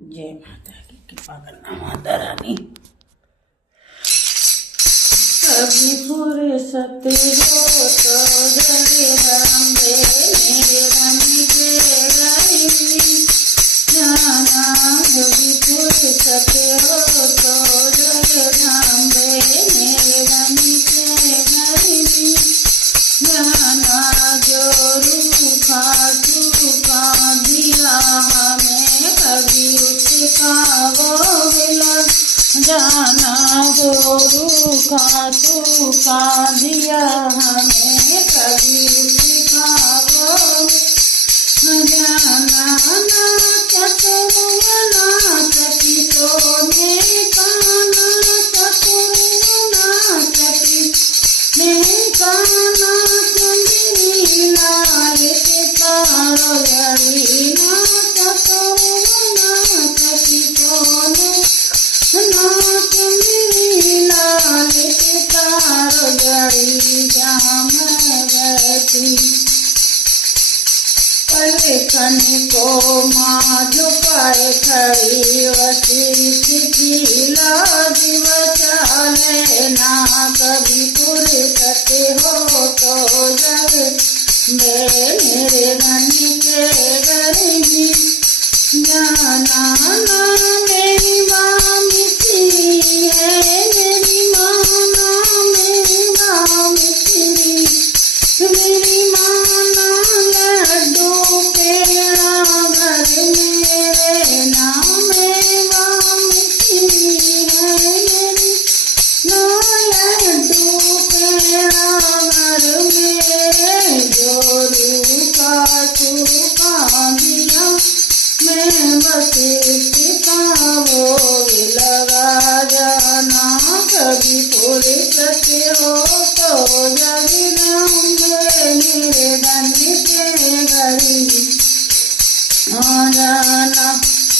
जय माता की कृपा करना माता रानी। कभी फुर्सत हो तो जगदम्बे मेरे रानी के गरीबी जाना। कभी फुर्सत हो तो जगदम्बे मेरे रानी के गरीबी जाना। जो रूखा सूखा दिया हमें कभी उसका वो मिलन जाना। जो रूखा सूखा दिया हमें कभी उसका वो जाना। ना चतुर ना चती सोने का ना चतुर ना चती काना चंद्री लालित तारो जड़ी ना चतुर ना चती सोने ना चंद्री लालित तारो जड़ी जहाँ मैं रहती। पलकन को माँ झुकाए खड़ी वसी लाज बचा लेना। कभी फुर्सत हो तो जग मेरे रानी के गरीबी जाना। ना मेरी माँ मिश्री है मेरी माँ ना मेरी माँ मिश्री मेरी माँ ना लड्डू पेड़ा घर मेरे नाम मिश्री है मेरी ना लड्डू पेड़ा घर मेरे। जो रूखा सूखा दिया मैं बस इसका वो लगा जाना। कभी फुर्सत हो तो जगदम्बे मेरे रानी के गरीबी जाना।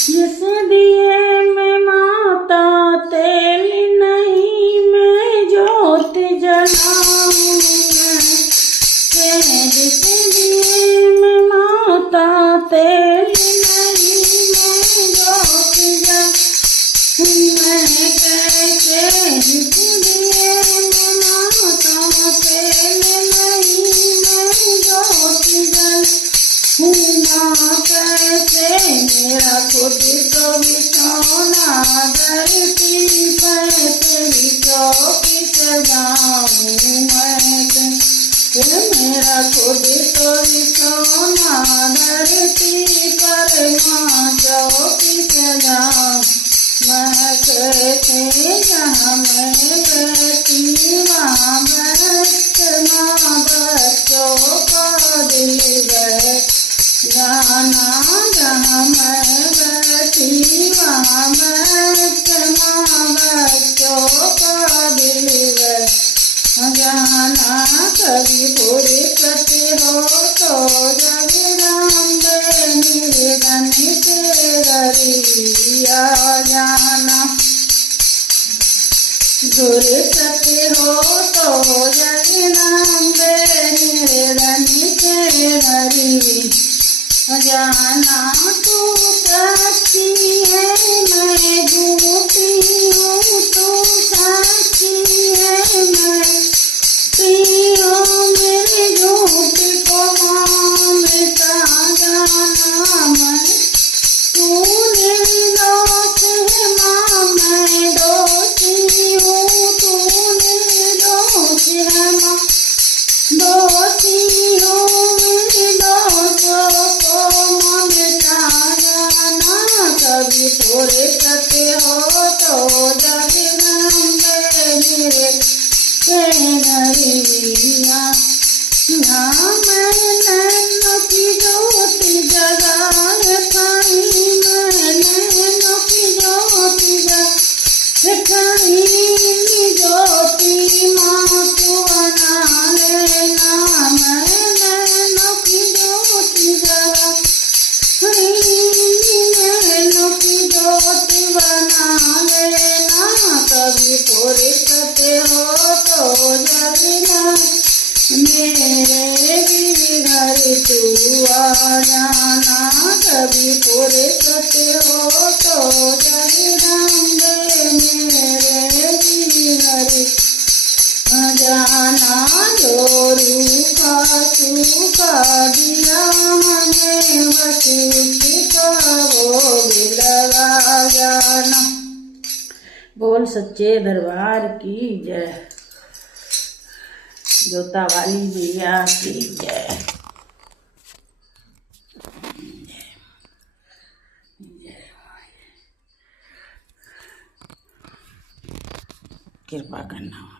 जिस दिए में माता तेल नहीं मैं जोत जलाऊं मैं। जिस दिए में माता तेल नहीं मैं जोत जलाऊं मैं। कैसे जिस दिए में माता तेल नहीं मैं जोत जलाऊं ना। कैसे मेरा खुद तो बिछौना धरती पर तेरी चौकी सजाऊं मैं। मेरा खुद तो बिछौना धरती पर माँ चौकी सजाऊं मैं। कैसे जहाँ मैं बैठी वहाँ बैठ माँ बच्चों का दिल जाना। जहाँ मैं बैठी वहाँ बैठ माँ बच्चों का दिल जाना। कभी फुर्सत हो तो जगदम्बे मेरे रानी के गरीबी जाना। फुर्सत हो तो जगदम्बे मेरे रानी के गरीबी जाना। तू सच्ची है मैं झूठी हूँ तू सच्ची है मैं पियो मेरे झूठ को मिटा जाना। मैं तू निर्दोष है माँ मैं दोषी हूँ तू निर्दोष है माँ दोषी हूँ मेरे दोषों को मिटा जाना। कभी फुर्सत हो तो जगदम्बे मेरे गरीबियाँ ना। मैं नैनों की ज्योति जगाए खड़ी मैं नैनों की ज्योति जगाई ज्योति माँ तू बना लेना। मैं नैनों की ज्योति जगाई नैनों की ज्योति बना लेना। कभी फुर्सत हो तो जगदम्बे मेरे भी घर तू आ जाना। कभी फुर्सत हो तो आंसू का दिया हमें बस उसका वो लगा जाना। बोल सच्चे दरबार की जय, जोता वाली मैया की जय। कृपा करना।